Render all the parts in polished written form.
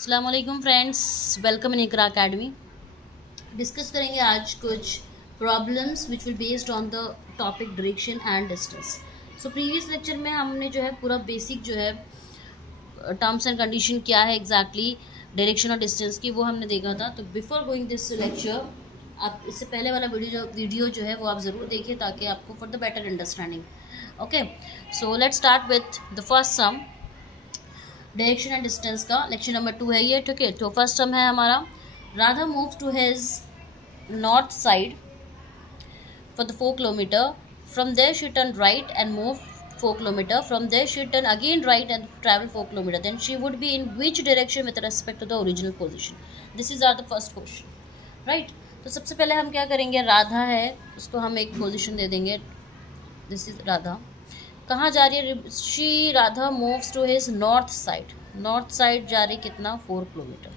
अस्सलाम वालेकुम friends, welcome in Iqra academy. Discuss करेंगे आज कुछ problems which will based on the topic direction and distance. So previous lecture में हमने जो है पूरा बेसिक जो है टर्म्स एंड कंडीशन क्या है एग्जैक्टली डायरेक्शन और डिस्टेंस की वो हमने देखा था। तो बिफोर गोइंग दिस लेक्चर आप इससे पहले वाला वीडियो जो है वो आप ज़रूर देखिए ताकि आपको for the better understanding. Okay, so let's start with the first sum, direction and distance का लेक्चर नंबर 2 है ये। ठीक है, तो फर्स्ट सम है हमारा, Radha move to his north side for the 4 kilometre, from there she turn right and move 4 kilometre, from there she turn again right and travel 4 kilometre, then she would be in which direction with respect to the original position. This is our the first question, right. तो सबसे पहले हम क्या करेंगे, राधा है उसको हम एक पोजिशन दे देंगे, दिस इज राधा। कहाँ जा रही है she, Radha moves to his north side, north side जा रही कितना 4 किलोमीटर,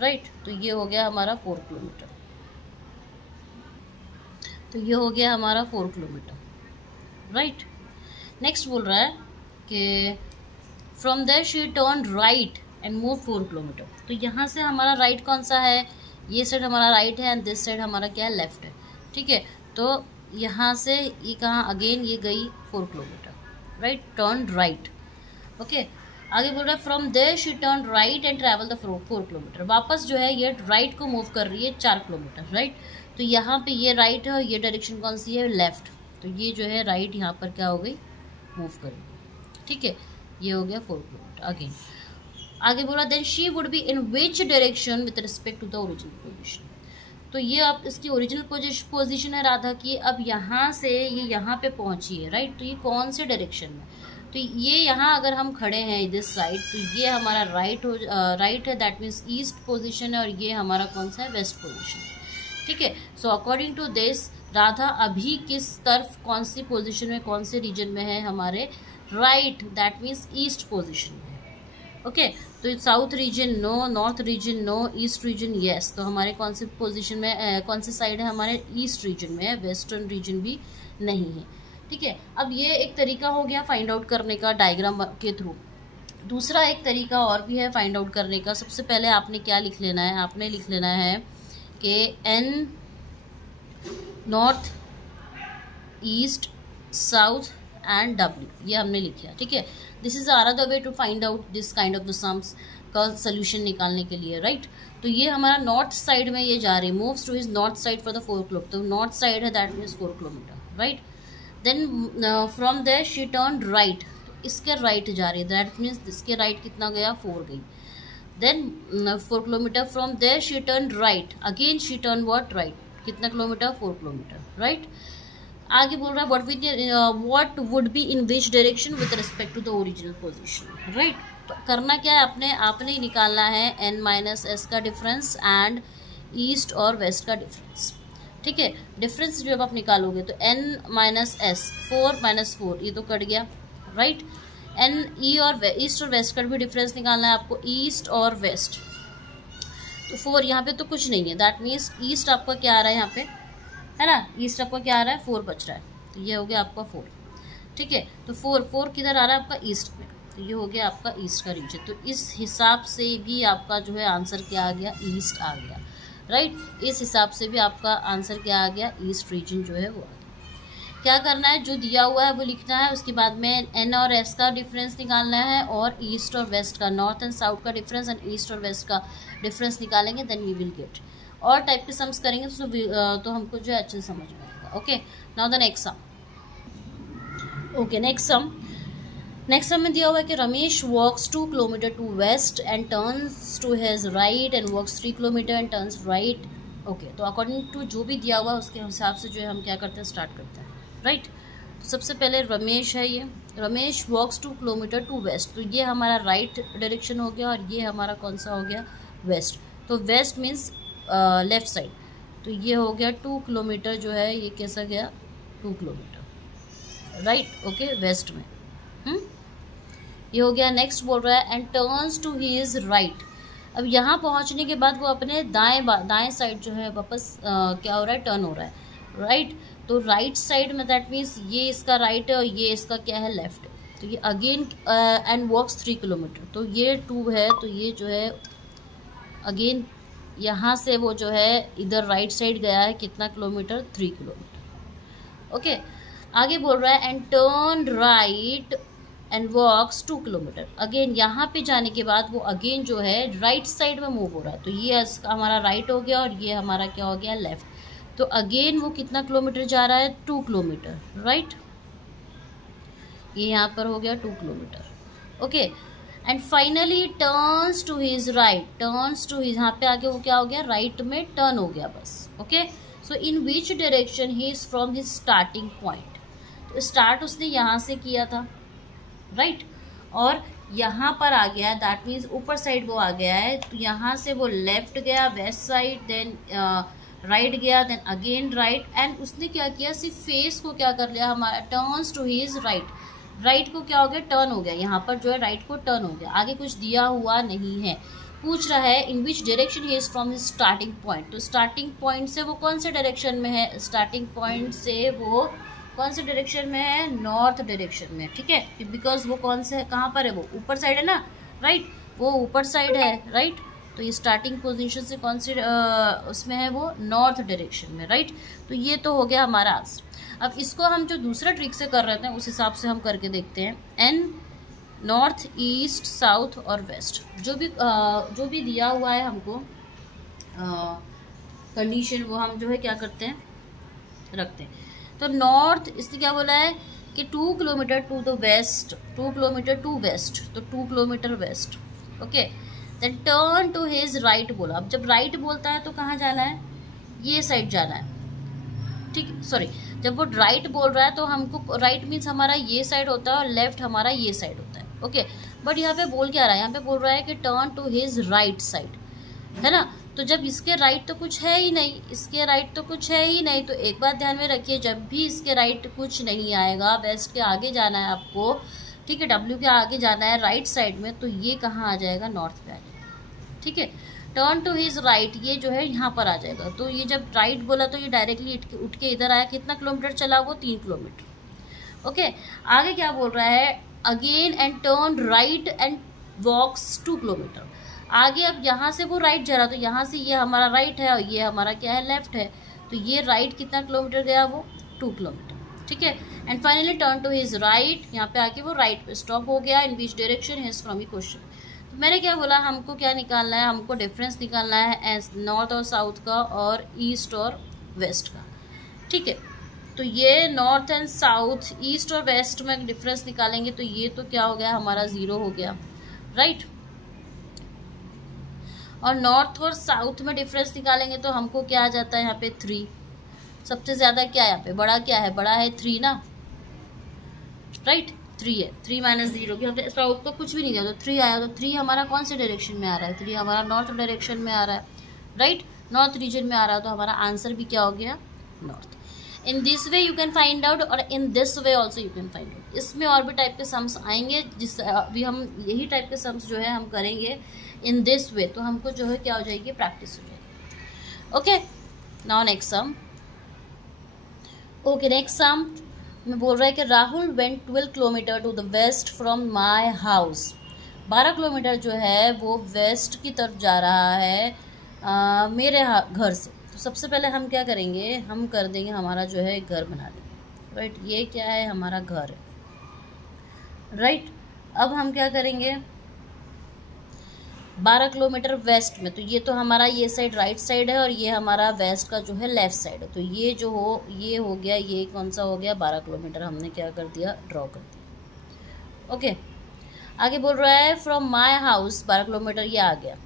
राइट। तो ये हो गया हमारा 4 किलोमीटर, तो ये हो गया हमारा 4 किलोमीटर, राइट। नेक्स्ट बोल रहा है कि from there she turn right and move 4 kilometre. तो यहाँ से हमारा राइट कौन सा है, ये साइड हमारा राइट है एंड दिस साइड हमारा क्या है, लेफ्ट है। ठीक है, तो यहाँ से ये कहाँ अगेन ये गई 4 kilometre, right, turn right. Okay, आगे बोल रहा है from there she turn right and travel the 4 kilometre. वापस जो है ये राइट को मूव कर रही है 4 किलोमीटर, राइट। तो यहाँ पे ये राइट है और ये डायरेक्शन कौन सी है, लेफ्ट। तो ये जो है राइट यहाँ पर क्या हो गई, मूव कर रही है। ठीक है, ये हो गया 4 किलोमीटर। अगेन आगे बोला then she would be in which direction with respect to the original position. तो ये अब इसकी ओरिजिनल पोजीशन है राधा की। अब यहाँ से ये यहाँ पे पहुँची है, राइट। तो ये कौन से डायरेक्शन में, तो ये यहाँ अगर हम खड़े हैं दिस साइड, तो ये हमारा राइट है, दैट मीन्स ईस्ट पोजीशन है, और ये हमारा कौन सा है, वेस्ट पोजीशन। ठीक है, so according to this Radha अभी किस तरफ, कौन सी पोजीशन में, कौन से रीजन में है, हमारे right, that means east position में। ओके, तो south region no, north region no, east region yes. तो हमारे कौन सी पोजीशन में, कौन सी साइड है, हमारे ईस्ट रीजन में है, वेस्टर्न रीजन भी नहीं है। ठीक है, अब ये एक तरीका हो गया फाइंड आउट करने का डायग्राम के थ्रू। दूसरा एक तरीका और भी है फाइंड आउट करने का। सबसे पहले आपने क्या लिख लेना है, आपने लिख लेना है कि N north, east, south and W, ये हमने लिखा। ठीक है, this is another way to find out this kind of the sums का सोल्यूशन निकालने के लिए, राइट। तो ये हमारा नॉर्थ साइड में ये जा रही है, moves to his north side for the 4 kilometre. तो नॉर्थ साइड है, that means 4 kilometre, right. Then from there she turn right, इसके राइट जा रही है, दैट मीन्स इसके राइट कितना गया, 4 गई। Then 4 kilometre, from there she turn right, again she turn what, right, कितना किलोमीटर, 4 किलोमीटर, राइट। आगे बोल रहा है what would be in which direction with respect to the original position, right. तो करना क्या है, आपने ही निकालना है n-s का डिफरेंस एंड ईस्ट और वेस्ट का डिफरेंस। ठीक है, डिफरेंस जब आप निकालोगे तो n-s 4 - 4 ये तो कट गया, राइट। ई और ईस्ट और वेस्ट का भी डिफरेंस निकालना है आपको, ईस्ट और वेस्ट। तो 4 यहाँ पे तो कुछ नहीं है, दैट मीन्स ईस्ट आपका क्या आ रहा है यहाँ पे, है ना, ईस्ट आपका क्या आ रहा है, 4 बच रहा है। तो ये हो गया आपका 4। ठीक है, तो 4 किधर आ रहा है आपका, ईस्ट में। तो ये हो गया आपका ईस्ट का रीजन। तो इस हिसाब से भी आपका जो है आंसर क्या आ गया, ईस्ट आ गया, राइट। इस हिसाब से भी आपका आंसर क्या आ गया, ईस्ट रीजन जो है वो आ गया। क्या करना है, जो दिया हुआ है वो लिखना है, उसके बाद में एन और एस का डिफरेंस निकालना है, और ईस्ट और वेस्ट का, नॉर्थ एंड साउथ का डिफरेंस एंड ईस्ट और वेस्ट का डिफरेंस निकालेंगे, देन वी विल गेट। और टाइप के सम्स करेंगे तो हमको जो है अच्छे से समझ में आएगा। Okay, now the next sum. Okay, next sum में दिया हुआ है कि Ramesh walks 2 kilometre to west and turns to his right and walks 3 kilometre and turns right. Okay, तो अकॉर्डिंग टू जो भी दिया हुआ है उसके हिसाब से जो है हम क्या करते हैं, स्टार्ट करते हैं, राइट। तो सबसे पहले रमेश है, ये Ramesh walks 2 kilometre to west. तो ये हमारा राइट डायरेक्शन हो गया और ये हमारा कौन सा हो गया, वेस्ट। तो वेस्ट मीन्स लेफ्ट साइड। तो ये हो गया 2 किलोमीटर जो है, ये कैसा गया, 2 किलोमीटर, राइट। ओके, वेस्ट में ये हो गया। नेक्स्ट बोल रहा है and turns to his right. अब यहाँ पहुँचने के बाद वो अपने दाएं साइड जो है वापस क्या हो रहा है, टर्न हो रहा है, राइट। तो राइट साइड में दैट मीन्स ये इसका राइट है और ये इसका क्या है, लेफ्ट है। तो ये अगेन एंड वॉक्स 3 किलोमीटर, तो ये 2 है, तो ये जो है अगेन यहाँ से वो जो है इधर राइट साइड गया है कितना किलोमीटर, 3 किलोमीटर। ओके, आगे बोल रहा है and turn right and walks 2 kilometre. अगेन यहाँ पे जाने के बाद वो अगेन जो है राइट साइड में मूव हो रहा है, तो ये हमारा राइट हो गया और ये हमारा क्या हो गया, लेफ्ट। तो अगेन वो कितना किलोमीटर जा रहा है, 2 किलोमीटर, राइट। ये यहाँ पर हो गया 2 kilometre. Okay, and finally turns to his right, turns to his, यहाँ पे आके वो क्या हो गया, राइट में टर्न हो गया बस। Okay, so in which direction he is from his starting point, तो स्टार्ट उसने यहाँ से किया था, राइट, और यहाँ पर आ गया है, दैट मीन्स ऊपर साइड वो आ गया है, तो यहाँ से वो लेफ्ट गया वेस्ट साइड, देन राइट गया, देन अगेन राइट, एंड उसने क्या किया, सिर्फ फेस को क्या कर लिया हमारा, turns to his right, right को क्या हो गया, टर्न हो गया, यहाँ पर जो है राइट को टर्न हो गया, आगे कुछ दिया हुआ नहीं है। पूछ रहा है in which direction he is from his starting point, तो स्टार्टिंग पॉइंट से वो कौन से डायरेक्शन में है, स्टार्टिंग पॉइंट से वो कौन से डायरेक्शन में है, नॉर्थ डायरेक्शन में, ठीक है, बिकॉज वो कौन से कहाँ पर है, वो ऊपर साइड है ना, राइट, वो ऊपर साइड है, राइट, तो ये स्टार्टिंग पोजीशन से कौन से उसमें है, वो नॉर्थ डायरेक्शन में, राइट। तो ये तो हो गया हमारा आंसर। अब इसको हम जो दूसरा ट्रिक से कर रहे थे उस हिसाब से हम करके देखते हैं। एन नॉर्थ, ईस्ट, साउथ और वेस्ट, जो भी दिया हुआ है हमको कंडीशन, वो हम जो है क्या करते हैं, रखते हैं। तो नॉर्थ, इसने क्या बोला है कि 2 kilometre to the west, 2 kilometre to west, तो 2 kilometre west. Okay, then turn to his right बोला। अब जब राइट बोलता है तो कहाँ जाना है, ये साइड जाना है, ठीक, सॉरी, जब वो राइट बोल रहा है तो हमको राइट मीन्स हमारा ये साइड होता है और लेफ्ट हमारा ये साइड होता है। ओके, बट यहाँ पे बोल क्या रहा है, यहाँ पे बोल रहा है कि turn to his right side, है ना, तो जब इसके राइट तो कुछ है ही नहीं, इसके राइट तो कुछ है ही नहीं, तो एक बात ध्यान में रखिए, जब भी इसके राइट कुछ नहीं आएगा, वेस्ट के आगे जाना है आपको, ठीक है, डब्ल्यू के आगे जाना है राइट साइड में, तो ये कहाँ आ जाएगा, नॉर्थ पे आ जाएगा, ठीक है। टर्न टू हिज राइट, ये जो है यहाँ पर आ जाएगा, तो ये जब राइट बोला तो ये डायरेक्टली उठ के इधर आया, कितना किलोमीटर चला वो, 3 किलोमीटर। ओके, आगे क्या बोल रहा है, again and turn right and walks 2 kilometre. आगे अब यहाँ से वो राइट जा रहा, तो यहाँ से ये हमारा राइट है और ये हमारा क्या है, लेफ्ट है, तो ये राइट कितना किलोमीटर गया, वो 2 किलोमीटर, ठीक है। And finally turn to his right, यहाँ पे आके वो राइट पे स्टॉप हो गया। In which direction his from he question, तो मैंने क्या बोला, हमको क्या निकालना है, हमको डिफरेंस निकालना है नॉर्थ और साउथ का और ईस्ट और वेस्ट का, ठीक है। तो ये नॉर्थ एंड साउथ, ईस्ट और वेस्ट में डिफरेंस निकालेंगे, तो ये तो क्या हो गया हमारा, 0 हो गया, राइट। और नॉर्थ और साउथ में डिफरेंस निकालेंगे तो हमको क्या आ जाता है, यहाँ पे 3, सबसे ज्यादा क्या है यहाँ पे, बड़ा क्या है, बड़ा है 3 ना, राइट, 3 है, 3 माइनस 0, क्योंकि साउथ तो कुछ भी नहीं गया, तो 3 आया, तो 3 हमारा कौन से डायरेक्शन में आ रहा है, 3 हमारा नॉर्थ डायरेक्शन में आ रहा है, राइट, नॉर्थ रीजन में आ रहा है, तो हमारा आंसर भी क्या हो गया, north. In this way you can find out और in this way also you can find out. इसमें और भी टाइप के सम्स आएंगे, जिस अभी हम यही टाइप के सम्स जो है हम करेंगे इन दिस वे, तो हमको जो है क्या हो जाएगी, प्रैक्टिस हो जाएगी। Okay, now next sum. Okay, next sum में बोल रहा है कि Rahul went 12 kilometre to the west from my house. 12 kilometre जो है वो वेस्ट की तरफ जा रहा है मेरे घर से। तो सबसे पहले हम क्या करेंगे, हम कर देंगे हमारा जो है घर बना देंगे, राइट, ये क्या है, हमारा घर है, राइट। अब हम क्या करेंगे, 12 किलोमीटर वेस्ट में, तो ये तो हमारा ये साइड राइट साइड है और ये हमारा वेस्ट का जो है लेफ्ट साइड है, तो ये जो ये हो गया, ये कौन सा हो गया, 12 किलोमीटर हमने क्या कर दिया, ड्रॉ कर दिया। ओके, आगे बोल रहा है फ्रॉम माई हाउस 12 किलोमीटर ये आ गया।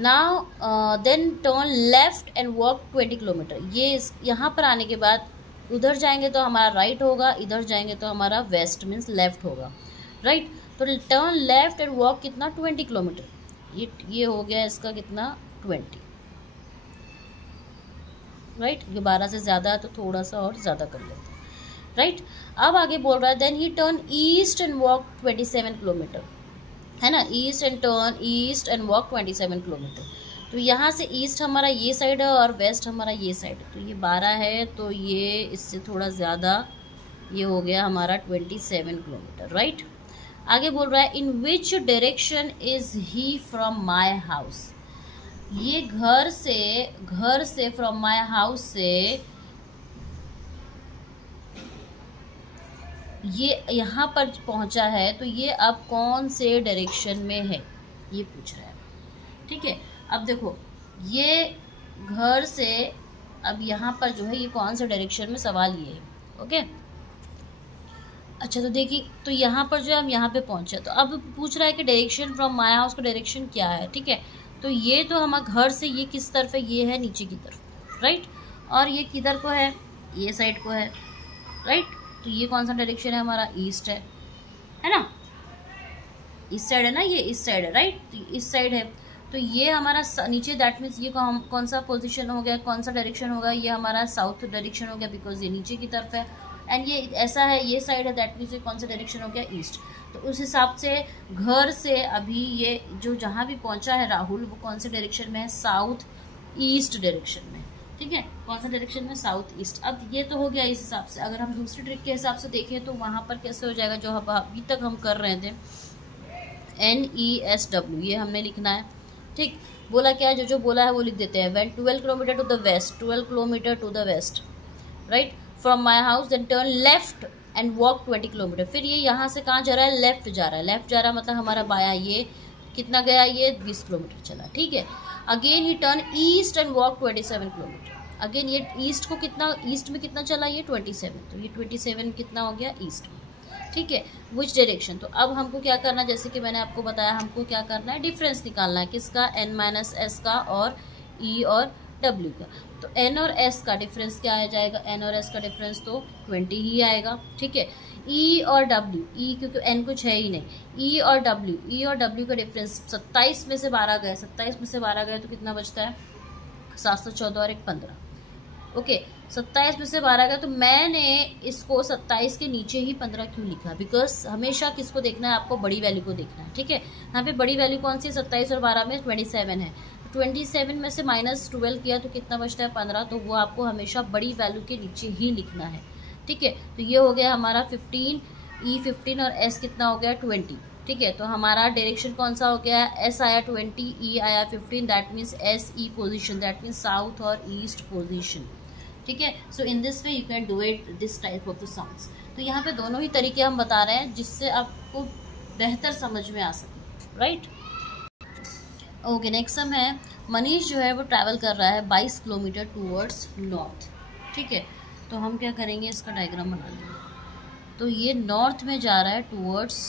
Now then turn left and walk 20 kilometre. ये यहाँ पर आने के बाद उधर जाएंगे तो हमारा राइट होगा, इधर जाएंगे तो हमारा वेस्ट मीन्स लेफ्ट होगा, राइट। तो टर्न लेफ्ट एंड वॉक कितना, 20 किलोमीटर, ये हो गया इसका कितना, 20, राइट। ये 12 से ज़्यादा है तो थोड़ा सा और ज़्यादा कर लेते हैं, राइट। अब आगे बोल रहा है then he turn east and walk 27 kilometre, है ना, east and turn east and walk 27 kilometre. तो यहाँ से ईस्ट हमारा ये साइड है और वेस्ट हमारा ये साइड है, तो ये 12 है, तो ये इससे थोड़ा ज़्यादा, ये हो गया हमारा 27 किलोमीटर, राइट। आगे बोल रहा है in which direction is he from my house. ये घर से फ्रॉम माई हाउस से ये यहाँ पर पहुंचा है, तो ये अब कौन से डायरेक्शन में है ये पूछ रहा है। ठीक है, अब देखो ये घर से अब यहाँ पर जो है ये कौन से डायरेक्शन में, सवाल ये है। ओके, अच्छा तो देखिए, तो यहाँ पर जो है हम यहाँ पे पहुंचे, तो अब पूछ रहा है कि डायरेक्शन फ्रॉम माई हाउस का डायरेक्शन क्या है। ठीक है, तो ये तो हमारे घर से ये किस तरफ है, ये है नीचे की तरफ, राइट। और ये किधर को है, ये साइड को है, राइट। तो ये कौन सा डायरेक्शन है हमारा, ईस्ट है ना, इस साइड है ना, ये इस साइड है, राइट। तो इस साइड है, तो ये हमारा नीचे, दैट मीन्स ये कौन सा पोजीशन हो गया, कौन सा डायरेक्शन होगा, ये हमारा साउथ डायरेक्शन हो गया, बिकॉज ये नीचे की तरफ है। एंड ये ऐसा है, ये साइड है, दैट मीन्स ये कौन सा डायरेक्शन हो गया, ईस्ट। तो उस हिसाब से घर से अभी ये जो जहाँ भी पहुँचा है राहुल, वो कौन से डायरेक्शन में है, साउथ ईस्ट डायरेक्शन में। ठीक है, कौन सा डायरेक्शन में, साउथ ईस्ट। अब ये तो हो गया इस हिसाब से। अगर हम दूसरी ट्रिक के हिसाब से देखें तो वहाँ पर कैसे हो जाएगा, जो अभी तक हम कर रहे थे, NESW ये हमने लिखना है। ठीक, बोला क्या है, जो बोला है वो लिख देते हैं। When 12 kilometre to the west, 12 kilometre to the west, right, from my house, then turn left and walk 20 kilometre. फिर ये यहाँ से कहाँ जा रहा है, लेफ्ट जा रहा है। लेफ्ट जा रहा है मतलब हमारा बाया, ये कितना गया, ये 20 किलोमीटर चला। ठीक है, again he turn east and walk 27 kilometre. Again ये ईस्ट को कितना, ईस्ट में कितना चला, ये 27, तो ये 27 कितना हो गया, ईस्ट में। ठीक है, विच डायरेक्शन। तो अब हमको क्या करना है, जैसे कि मैंने आपको बताया, हमको क्या करना है, डिफरेंस निकालना है, किसका, N-S का और E और W का। तो N और S का डिफरेंस क्या आ जाएगा, N और S का डिफरेंस तो 20 ही आएगा। ठीक है, E और W, E क्योंकि N कुछ है ही नहीं, E और W का डिफरेंस 27 में से 12 गए, 27 में से 12 गए तो कितना बचता है, 714 और 1 15। ओके, 27 में से 12 गया, तो मैंने इसको 27 के नीचे ही 15 क्यों लिखा, बिकॉज हमेशा किसको देखना है, आपको बड़ी वैल्यू को देखना है। ठीक है, यहाँ पे बड़ी वैल्यू कौन सी है, 27 और 12 में 27 है। 27 में से -12 किया तो कितना बचता है, 15। तो वो आपको हमेशा बड़ी वैल्यू के नीचे ही लिखना है। ठीक है, तो ये हो गया हमारा 15, E 15 और S कितना हो गया, 20। ठीक है, तो हमारा डायरेक्शन कौन सा हो गया, S आया 20, E आया 15, that means SE position, that means south और ईस्ट पोजिशन। ठीक है, so in this way you can do it this type of the sums. तो यहाँ पे दोनों ही तरीके हम बता रहे हैं जिससे आपको बेहतर समझ में आ सके, राइट। ओके, नेक्स्ट सम है, मनीष जो है वो ट्रैवल कर रहा है 22 किलोमीटर टूवर्ड्स नॉर्थ। ठीक है, तो हम क्या करेंगे, इसका डायग्राम बना लेंगे। तो ये नॉर्थ में जा रहा है टूवर्ड्स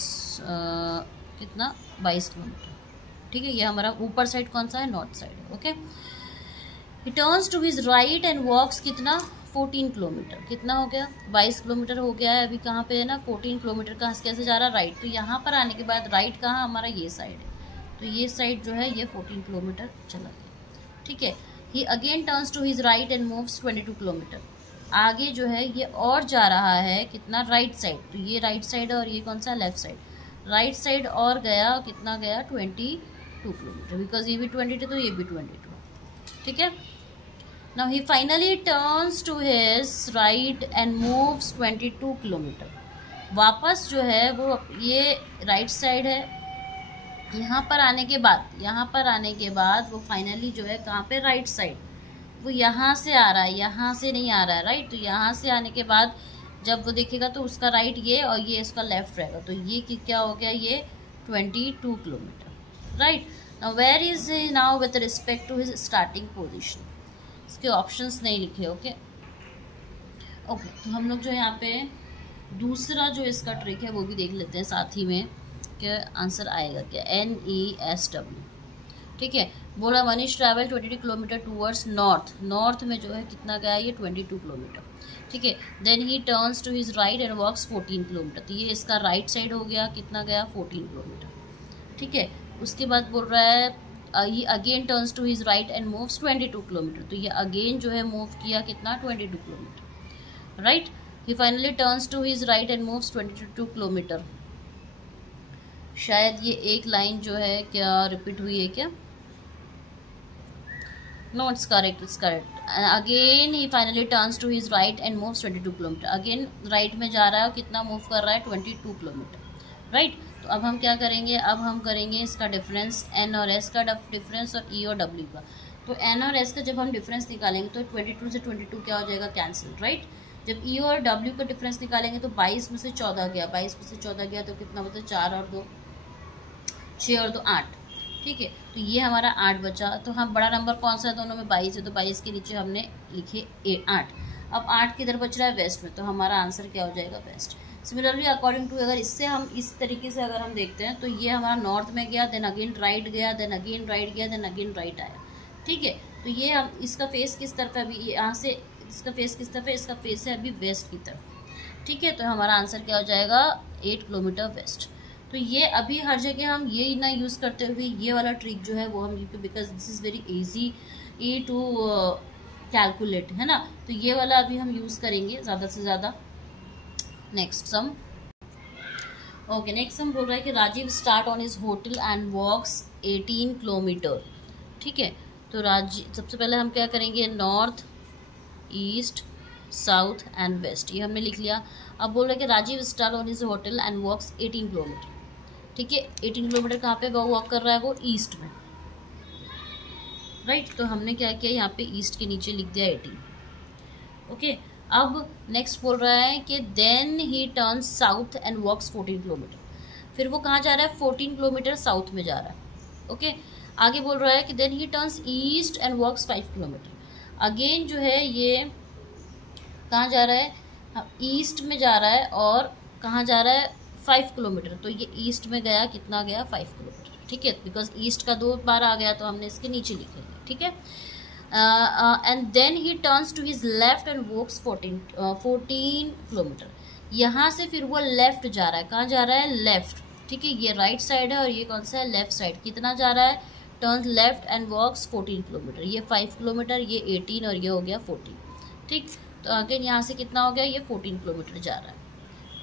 कितना, 22 किलोमीटर। ठीक है, ये हमारा ऊपर साइड कौन सा है, नॉर्थ साइड है। Okay, He turns to his right and walks कितना, 14 किलोमीटर। कितना हो गया, 22 किलोमीटर हो गया है। अभी कहाँ पे है ना, 14 किलोमीटर कहाँ से कैसे जा रहा है, राइट। तो यहाँ पर आने के बाद राइट कहाँ, हमारा ये साइड है, तो ये साइड जो है ये 14 किलोमीटर चला गया। ठीक है, he again turns to his right and moves 22 kilometre. आगे जो है ये और जा रहा है कितना, राइट साइड। तो ये राइट साइड है और ये कौन सा, लेफ्ट साइड। राइट साइड और गया, कितना गया, 22 किलोमीटर, बिकॉज ये भी 22 तो ये भी 22। ठीक है, now he finally turns to his right and moves 22 kilometre. वापस जो है वो ये राइट साइड है। यहाँ पर आने के बाद वो फाइनली जो है कहाँ पे, राइट साइड। वो यहाँ से आ रहा है, यहाँ से नहीं आ रहा है, राइट। तो यहाँ से आने के बाद जब वो देखेगा तो उसका राइट ये और ये इसका लेफ्ट रहेगा, तो ये क्या हो गया, ये 22 kilometre, right. Now where is he now with respect to his starting position. इसके ऑप्शंस नहीं लिखे। ओके, तो हम लोग जो यहाँ पे दूसरा जो इसका ट्रिक है वो भी देख लेते हैं साथ ही में, क्या आंसर आएगा क्या, NESW। ठीक है, बोला Manish travel 22 kilometre towards north. North में जो है कितना गया, ये 22 किलोमीटर। ठीक है, then he turns to his right and walks 14 kilometre. तो ये इसका राइट साइड हो गया, कितना गया, 14 किलोमीटर। ठीक है, उसके बाद बोल रहा है he again turns to his right and moves 22 kilometre. तो ये अगेन जो है मूव किया कितना, 22 kilometre, right. he finally turns to his right and moves 22 kilometre. शायद ये एक लाइन जो है क्या रिपीट हुई है क्या, no, it's correct, it's correct. Again he finally turns to his right and moves 22 kilometre. Again right में जा रहा है और कितना मूव कर रहा है, 22 किलोमीटर, राइट। तो अब हम क्या करेंगे, अब हम करेंगे इसका डिफरेंस, एन और एस का डिफरेंस और ई और डब्ल्यू का। तो एन और एस का जब हम डिफरेंस निकालेंगे तो 22 से 22 क्या हो जाएगा, कैंसिल, राइट। जब ई और डब्ल्यू का डिफरेंस निकालेंगे तो 22 में से 14 गया, 22 में से 14 गया तो कितना बचा, 4 और 2 6 और 2 8, ठीक है। तो ये हमारा 8 बचा। तो हम बड़ा नंबर कौन सा है दोनों में, 22 है, तो 22 के नीचे हमने लिखे 8। अब 8 किधर बच रहा है, वेस्ट में, तो हमारा आंसर क्या हो जाएगा, वेस्ट। सिमिलरली अकॉर्डिंग टू, अगर इससे हम इस तरीके से अगर हम देखते हैं तो ये हमारा नॉर्थ में गया, देन अगेन राइट गया, देन अगेन राइट गया, देन अगेन राइट आया, ठीक है। तो ये हम इसका फेस किस तरफ है, अभी यहाँ से इसका फेस किस तरफ है, इसका फेस है अभी वेस्ट की तरफ, ठीक है। तो हमारा आंसर क्या हो जाएगा, 8 किलोमीटर वेस्ट। तो ये अभी हर जगह हम ये ना यूज़ करते हुए ये वाला ट्रिक जो है वो हम, because this is very easy to calculate, है ना। तो ये वाला अभी हम यूज़ करेंगे ज़्यादा से ज़्यादा। Next sum, okay, next sum बोल रहा है कि Rajeev start on his hotel and walks 18 kilometre, ठीक है। तो राजीव, सबसे पहले हम क्या करेंगे, north, east, south and west, ये हमने लिख लिया। अब बोल रहे हैं कि Rajeev start on his hotel and walks 18 kilometre, ठीक है। 18 किलोमीटर कहाँ पे वॉक कर रहा है, वो ईस्ट में, राइट। तो हमने क्या किया, यहाँ पे ईस्ट के नीचे लिख दिया 18, ओके। अब नेक्स्ट बोल रहा है कि then he turns south and walks 14 kilometre, फिर वो कहाँ जा रहा है, 14 किलोमीटर साउथ में जा रहा है, ओके। आगे बोल रहा है कि then he turns east and walks 5 kilometre, अगेन जो है ये कहाँ जा रहा है, ईस्ट में जा रहा है, और कहाँ जा रहा है, 5 किलोमीटर। तो ये ईस्ट में गया, कितना गया, 5 किलोमीटर, ठीक है। बिकॉज ईस्ट का 2 बार आ गया तो हमने इसके नीचे लिखेंगे, ठीक है। And then he turns to his left and walks 14 kilometre, यहाँ से फिर वो लेफ्ट जा रहा है, कहाँ जा रहा है, लेफ्ट, ठीक है। ये राइट साइड है और ये कौन सा है, लेफ्ट साइड। कितना जा रहा है, turns left and walks 14 kilometre, ये 5 किलोमीटर, ये 18 और ये हो गया 14, ठीक। तो अगेन यहाँ से कितना हो गया, ये 14 किलोमीटर जा रहा है,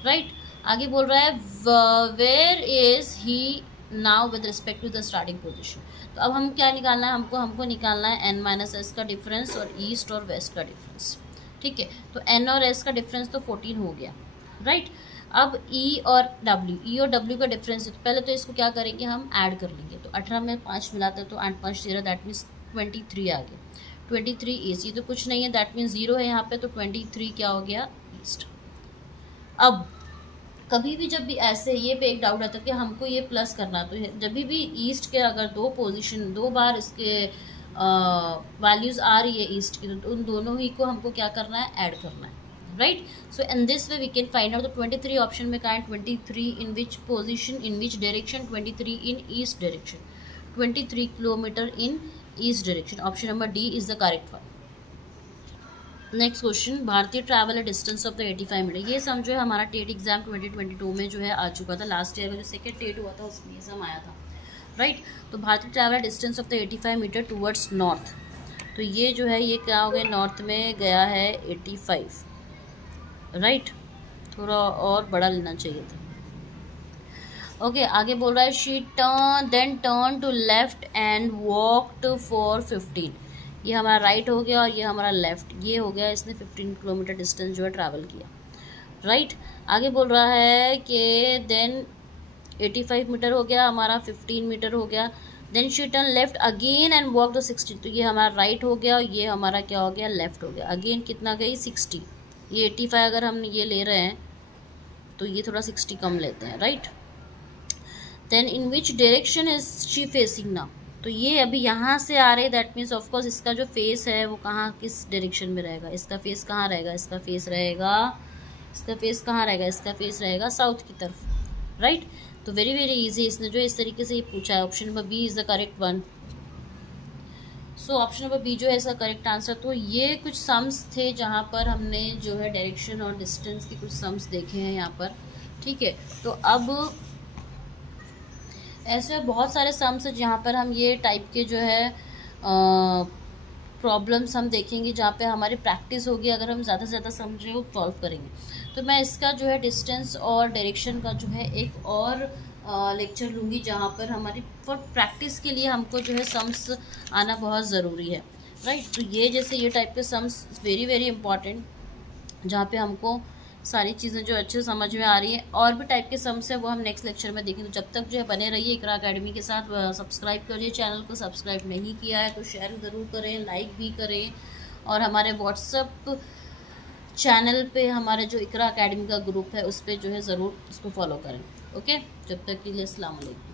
राइट। आगे बोल रहा है where is he now with respect to the starting position. तो अब हम क्या निकालना है, हमको निकालना है n-s का डिफरेंस और ईस्ट और वेस्ट का डिफरेंस, ठीक है। तो n और s का डिफरेंस तो 14 हो गया, राइट। अब e और w का डिफरेंस, तो पहले तो इसको क्या करेंगे, हम ऐड कर लेंगे। तो 18 में 5 मिलाते हैं तो 8 5 13, दैट मीन्स 23 आ गया। 23 ईस्ट, ये तो कुछ नहीं है, दैट मीन्स 0 है यहाँ पे, तो 23 क्या हो गया, ईस्ट। अब कभी भी जब भी ऐसे ये पे एक डाउट आता है कि हमको ये प्लस करना, तो जब भी ईस्ट के अगर 2 बार इसके वैल्यूज आ रही है ईस्ट की, तो उन दोनों ही को हमको क्या करना है, ऐड करना है, right. So in this way we can find out. तो 23 ऑप्शन में कहा है, 23 in which position, in which direction, 23 in east direction, 23 kilometre in east direction. Option number D is the correct one. Next question, भारतीय travel distance of the 85 metre. ये sum जो है हमारा TET exam 2022 में जो है आ चुका था, लास्ट ईयर में जो सेकेंड टेट हुआ था उसमें ये सम आया था, राइट। तो भारतीय travel distance of the 85 metre towards north, तो ये जो है ये क्या हो गया, नॉर्थ में गया है 85, राइट। थोड़ा और बड़ा लेना चाहिए था, ओके। आगे बोल रहा है she turn to left and walked for 15, ये हमारा राइट हो गया और ये हमारा लेफ्ट, ये हो गया, इसने 15 किलोमीटर डिस्टेंस जो है ट्रैवल किया, राइट। आगे बोल रहा है कि देन 85 मीटर हो गया हमारा, 15 मीटर हो गया, then she turn left again and walk the 60, तो ये हमारा राइट हो गया और ये हमारा क्या हो गया, लेफ्ट हो गया। अगेन कितना गई, 60, ये 85 अगर हम ये ले रहे हैं तो ये थोड़ा 60 कम लेते हैं, right. Then in which direction is she facing now, तो ये अभी यहाँ से आ रहे, दैट मीन्स ऑफकोर्स इसका जो फेस है वो कहाँ, किस डायरेक्शन में रहेगा, इसका फेस कहाँ रहेगा, इसका फेस रहेगा, इसका फेस कहाँ रहेगा, इसका फेस रहेगा साउथ की तरफ, राइट। तो वेरी वेरी इजी, इसने जो इस तरीके से ये पूछा है। Option number B is the correct one. So option number B जो है इसका करेक्ट आंसर। तो ये कुछ सम्स थे जहाँ पर हमने जो है डायरेक्शन और डिस्टेंस के कुछ सम्स देखे हैं यहाँ पर, ठीक है। तो अब ऐसे बहुत सारे सम्स हैं जहाँ पर हम ये टाइप के जो है प्रॉब्लम्स हम देखेंगे जहाँ पे हमारी प्रैक्टिस होगी, अगर हम ज़्यादा से ज़्यादा सम जो है वो सॉल्व करेंगे। तो मैं इसका जो है डिस्टेंस और डायरेक्शन का जो है एक और लेक्चर लूँगी जहाँ पर हमारी फॉर प्रैक्टिस के लिए हमको जो है सम्स आना बहुत ज़रूरी है, राइट। तो ये जैसे ये टाइप के सम्स वेरी वेरी इंपॉर्टेंट, जहाँ पे हमको सारी चीज़ें जो अच्छे समझ में आ रही हैं। और भी टाइप के सम्स है वो हम नेक्स्ट लेक्चर में देखेंगे। तो जब तक जो है बने रहिए इकरा अकेडमी के साथ। सब्सक्राइब करिए, चैनल को सब्सक्राइब नहीं किया है तो शेयर ज़रूर करें, लाइक भी करें, और हमारे व्हाट्सएप चैनल पे हमारे जो इकरा अकेडमी का ग्रुप है उस पर जो है ज़रूर उसको फॉलो करें। ओके, जब तक के लिए अस्सलाम वालेकुम।